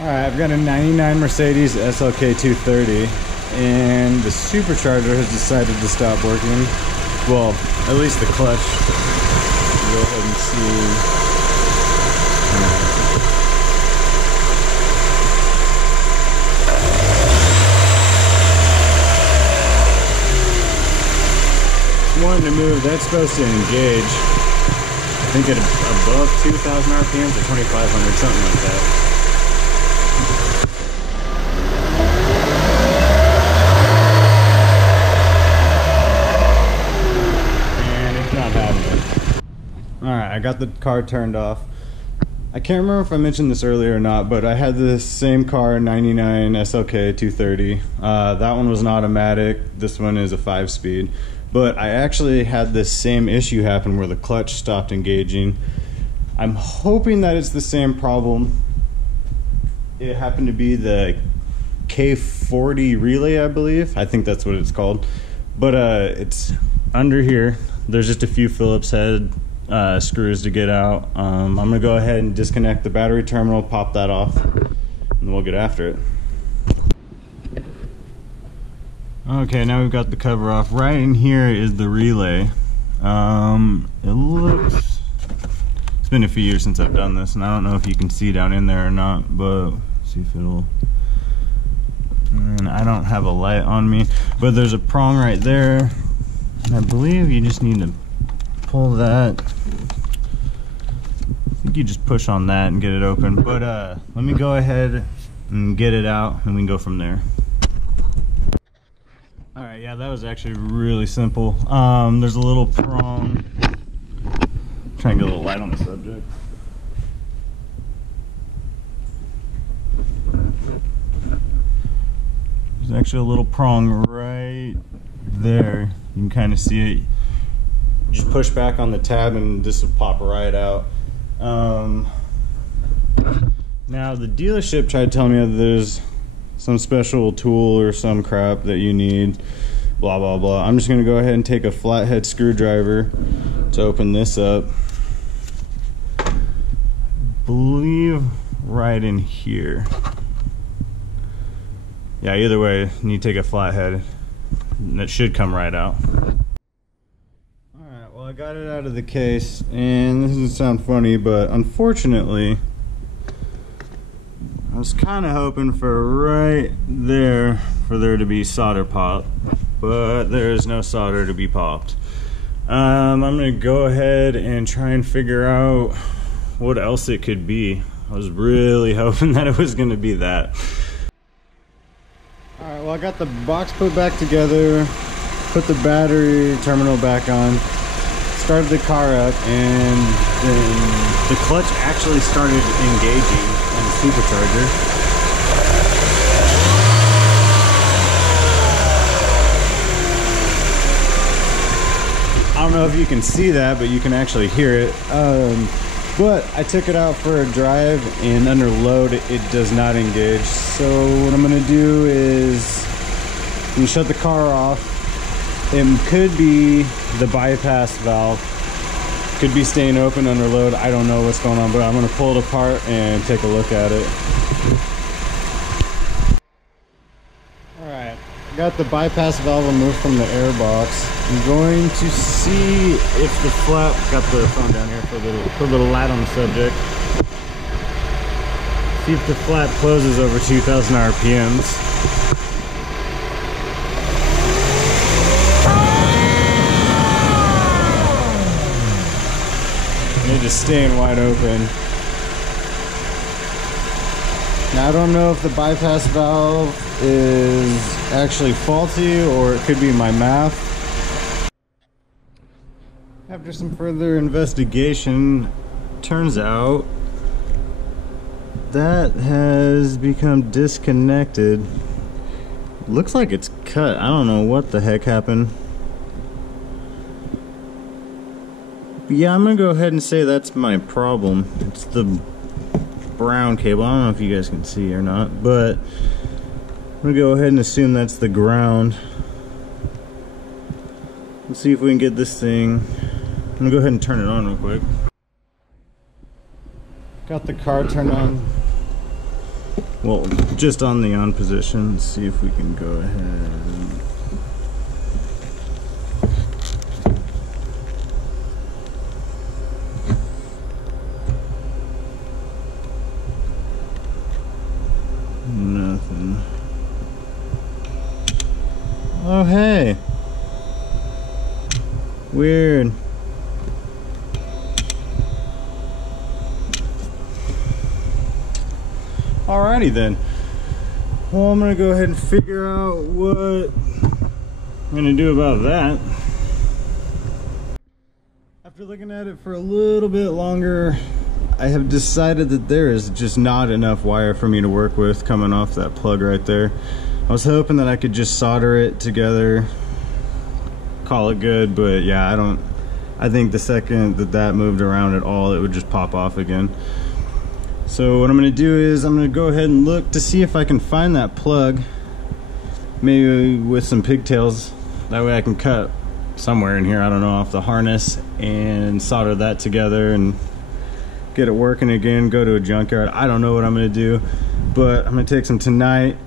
Alright, I've got a 99 Mercedes SLK 230 and the supercharger has decided to stop working. Well, at least the clutch. Go ahead and see. Wanting to move, that's supposed to engage. I think at above 2,000 RPMs or 2,500, something like that. Alright, I got the car turned off. I can't remember if I mentioned this earlier or not, but I had the same car, 99 SLK 230. That one was an automatic, this one is a 5-speed. But I actually had this same issue happen where the clutch stopped engaging. I'm hoping that it's the same problem. It happened to be the K40 relay, I believe. I think that's what it's called. But it's under here. There's just a few Phillips head screws to get out. I'm gonna go ahead and disconnect the battery terminal, pop that off, and we'll get after it. Okay, now we've got the cover off. Right in here is the relay. It looks, it's been a few years since I've done this, and I don't know if you can see down in there or not, but let's see if it'll, and I don't have a light on me, but there's a prong right there, and I believe you just need to pull that. I think you just push on that and get it open, but let me go ahead and get it out and we can go from there. Alright, yeah, that was actually really simple. There's a little prong. Try and get a little light on the subject. There's actually a little prong right there. You can kind of see it. Just push back on the tab and this will pop right out. Now the dealership tried to tell me that there's some special tool or some crap that you need, blah blah blah. I'm just gonna go ahead and take a flathead screwdriver to open this up. I believe right in here. Yeah, either way, you need to take a flathead and it should come right out. Alright, well I got it out of the case, and this doesn't sound funny, but unfortunately I was kind of hoping for right there for there to be solder pop, but there is no solder to be popped. I'm gonna go ahead and try and figure out what else it could be. I was really hoping that it was gonna be that. Alright, well I got the box put back together, put the battery terminal back on, started the car up, and then the clutch actually started engaging on the supercharger. I don't know if you can see that, but you can actually hear it. But I took it out for a drive, and under load it does not engage. So what I'm gonna do is I'm gonna shut the car off. It could be the bypass valve, could be staying open under load. I don't know what's going on, but I'm gonna pull it apart and take a look at it. Alright, got the bypass valve removed from the air box. I'm going to see if the flap, got the phone down here for a little light on the subject. See if the flap closes over 2,000 RPMs. It is staying wide open. Now I don't know if the bypass valve is actually faulty or it could be my math. After some further investigation, turns out that has become disconnected. Looks like it's cut. I don't know what the heck happened. But yeah, I'm gonna go ahead and say that's my problem. It's the brown cable. I don't know if you guys can see or not, but I'm gonna go ahead and assume that's the ground. Let's see if we can get this thing. I'm gonna go ahead and turn it on real quick. Got the car turned on. Well, just on the on position. Let's see if we can go ahead. Nothing. Oh, hey. Weird. Alrighty then. Well, I'm gonna go ahead and figure out what I'm gonna do about that. After looking at it for a little bit longer, I have decided that there is just not enough wire for me to work with coming off that plug right there. I was hoping that I could just solder it together, call it good, but yeah, I think the second that moved around at all, it would just pop off again. So what I'm gonna do is I'm gonna go ahead and look to see if I can find that plug, maybe with some pigtails. That way I can cut somewhere in here, I don't know, off the harness and solder that together and get it working again, go to a junkyard. I don't know what I'm gonna do, but I'm gonna take some time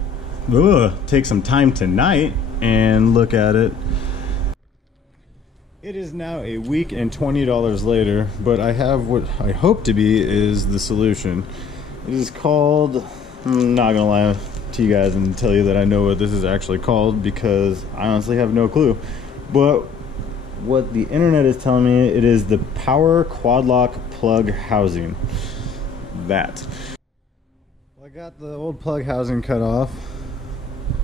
tonight and look at it. It is now a week and $20 later, but I have what I hope to be is the solution. It is called, I'm not gonna lie to you guys and tell you that I know what this is actually called because I honestly have no clue. But what the internet is telling me, it is the Power Quad Lock Plug Housing. That. Well, I got the old plug housing cut off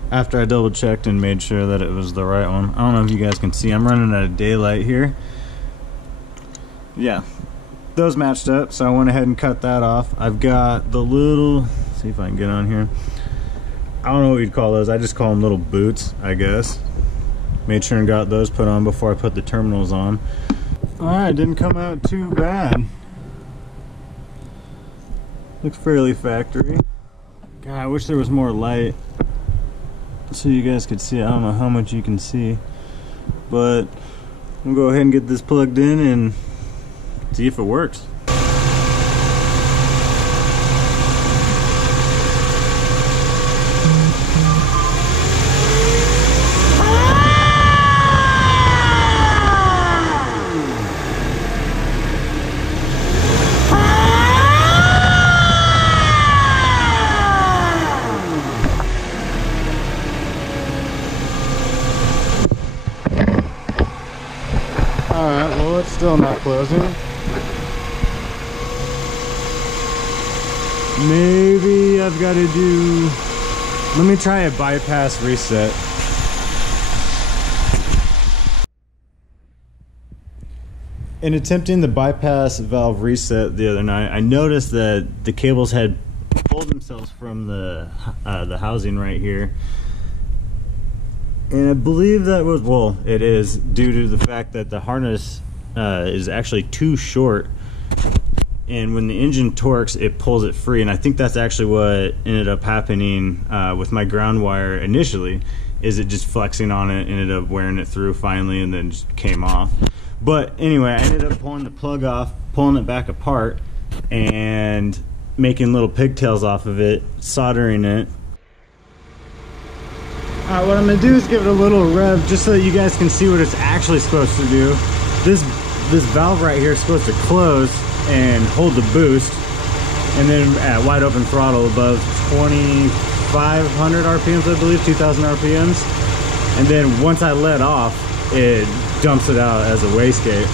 after I double checked and made sure that it was the right one. I don't know if you guys can see, I'm running at a daylight here. Yeah, those matched up, so I went ahead and cut that off. I've got the little, let's see if I can get on here. I don't know what you'd call those, I just call them little boots, I guess. Made sure and got those put on before I put the terminals on. Alright, didn't come out too bad. Looks fairly factory. God, I wish there was more light so you guys could see. I don't know how much you can see, but I'm gonna go ahead and get this plugged in and see if it works. Alright, well, it's still not closing. Maybe I've got to do... Let me try a bypass reset. In attempting the bypass valve reset the other night, I noticed that the cables had pulled themselves from the housing right here. And I believe that was, well, it is due to the fact that the harness is actually too short, and when the engine torques, it pulls it free. And I think that's actually what ended up happening with my ground wire initially, is it just flexing on it, ended up wearing it through finally, and then just came off. But anyway, I ended up pulling the plug off, pulling it back apart, and making little pigtails off of it, soldering it. Alright, what I'm going to do is give it a little rev just so that you guys can see what it's actually supposed to do. This valve right here is supposed to close and hold the boost, and then at wide open throttle above 2,500 RPMs, I believe, 2,000 RPMs. And then once I let off, it dumps it out as a wastegate.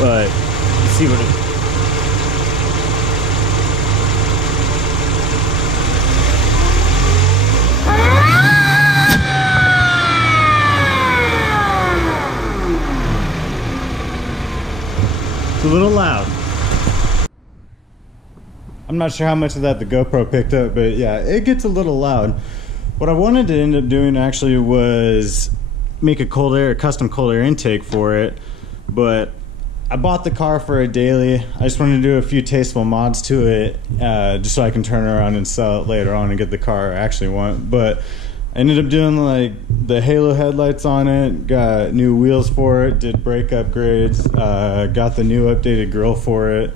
But let's see what it... It's a little loud. I'm not sure how much of that the GoPro picked up, but yeah, it gets a little loud. What I wanted to end up doing actually was make a custom cold air intake for it, but I bought the car for a daily. I just wanted to do a few tasteful mods to it, just so I can turn around and sell it later on and get the car I actually want. But I ended up doing like the halo headlights on it, got new wheels for it, did brake upgrades, got the new updated grille for it.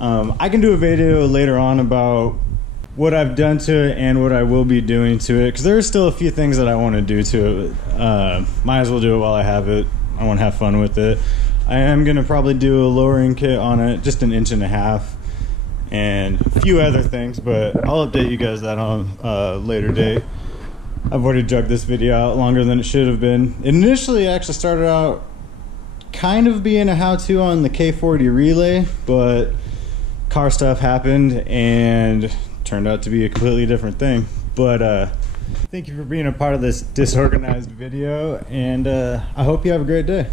I can do a video later on about what I've done to it and what I will be doing to it, because there are still a few things that I want to do to it. Might as well do it while I have it. I want to have fun with it. I am going to probably do a lowering kit on it, just 1.5 inches, and a few other things, but I'll update you guys that on a later date. I've already dragged this video out longer than it should have been. It initially actually started out kind of being a how-to on the K40 relay, but car stuff happened and turned out to be a completely different thing. But thank you for being a part of this disorganized video, and I hope you have a great day.